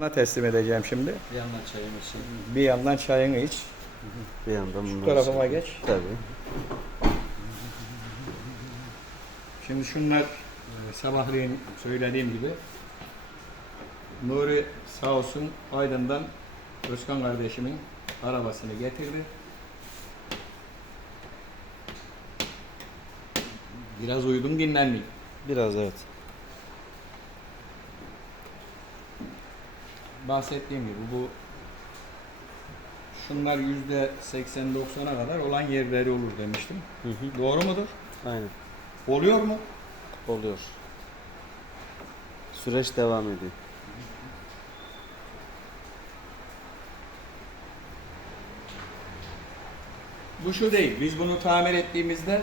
Sana teslim edeceğim şimdi. Bir yandan çayımı için. Bir yandan çayını iç. Bir yandan Şu tarafıma için. geç. Tabii. Şimdi şunlar e, sabahleyin söylediğim gibi Nuri sağ olsun Aydın'dan Özkan kardeşimin arabasını getirdi. Biraz uyudum dinlendim. Biraz evet. Bahsettiğim gibi bu şunlar yüzde 80-90'a kadar olan yerleri olur demiştim. Hı hı. Doğru mudur? Aynen. Oluyor mu? Oluyor. Süreç devam ediyor. Bu şu değil. Biz bunu tamir ettiğimizde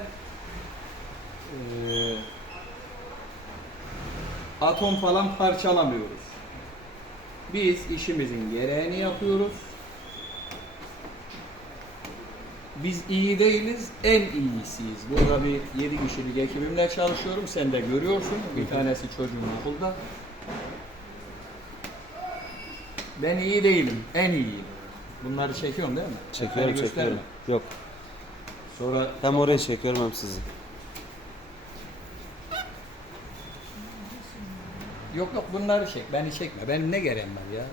eee, atom falan parçalamıyoruz. Biz işimizin gereğini yapıyoruz. Biz iyi değiliz, en iyisiyiz. Burada bir 7 kişilik ekibimle çalışıyorum. Sen de görüyorsun. Bir tanesi çocuğum okulda. Ben iyi değilim, en iyiyim. Bunları çekiyorum değil mi? Çekiyorum Beni gösterme. çekiyorum. Yok. Sonra Hem orayı çekiyorum hem sizi. Yok yok bunları çek. Beni çekme. Benim ne gereğim var ya?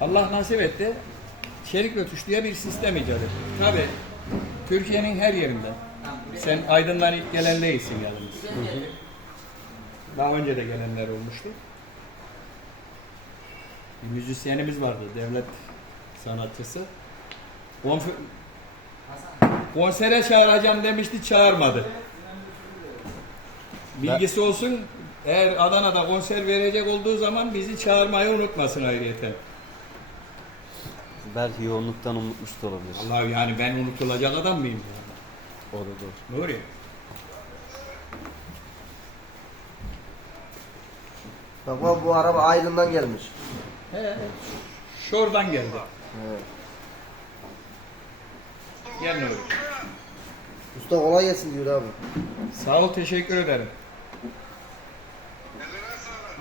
Allah nasip etti. Çelik rötuş diye bir sistem icat etti. Tabi Türkiye'nin her yerinden. Sen Aydın'dan ilk gelen değilsin yalnız. Daha önce de gelenler olmuştu. Bir müzisyenimiz vardı, devlet sanatçısı. Konf- Konsere çağıracağım demişti, çağırmadı. Bilgisi olsun, eğer Adana'da konser verecek olduğu zaman bizi çağırmayı unutmasın ayrıyeten. Belki yoğunluktan unutmuş da olabilir. Allah yani ben unutulacak adam mıyım? O da doğru. Nuri. Bak bu araba Aydın'dan gelmiş. He, şuradan geldi. Evet. Gel Nuri. Usta kolay gelsin diyor abi. Sağ ol, teşekkür ederim.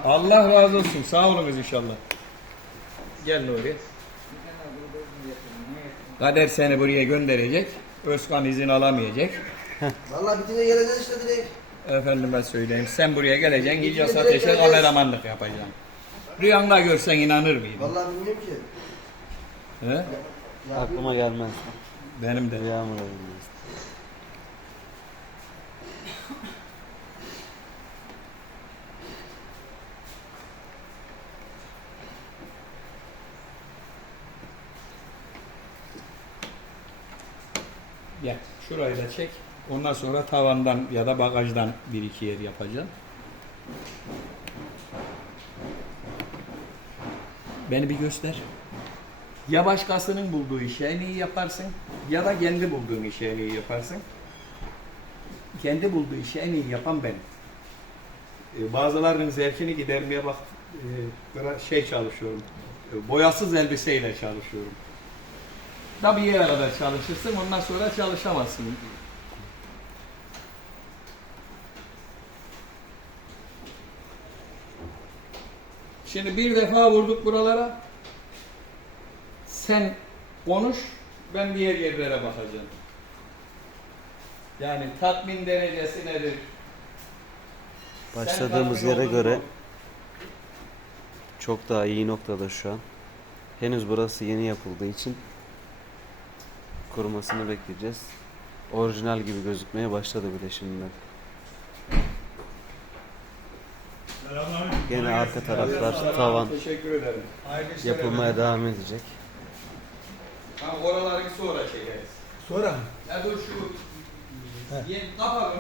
Allah razı olsun, sağ olunuz inşallah. Gel Nuri. Kader seni buraya gönderecek. Özkan izin alamayacak. Vallahi bitince geleceğiz işte direkt. Efendime söyleyeyim. Sen buraya geleceksin. İlyas Ateş'e kameramanlık yapacaksın. Rüyanda görsen inanır mıydın? Vallahi bilmiyorum ki. He? Ya Aklıma gelmez. Benim de. Da bilmez. Gel. Şurayı da çek. Ondan sonra tavandan ya da bagajdan bir iki yer yapacaksın. Beni bir göster. Ya başkasının bulduğu işi en iyi yaparsın ya da kendi bulduğun işi en iyi yaparsın. Kendi bulduğu işi en iyi yapan benim. Ee, bazılarının zevkini gidermeye bak e, şey çalışıyorum. E, boyasız elbiseyle çalışıyorum. Da bir yere kadar çalışırsın ondan sonra çalışamazsın. Şimdi bir defa vurduk buralara. Sen konuş, ben diğer yerlere bakacağım. Yani tatmin derecesi nedir? Başladığımız yere mu? göre çok daha iyi noktada şu an. Henüz burası yeni yapıldığı için kurumasını bekleyeceğiz. Orijinal gibi gözükmeye başladı bile şimdiden. Gene arka taraflar tavan Teşekkür ederim. yapılmaya devam edecek. Ha, oraları sonra çekeriz. Sonra mı? Ya dur şu yeni kapalı.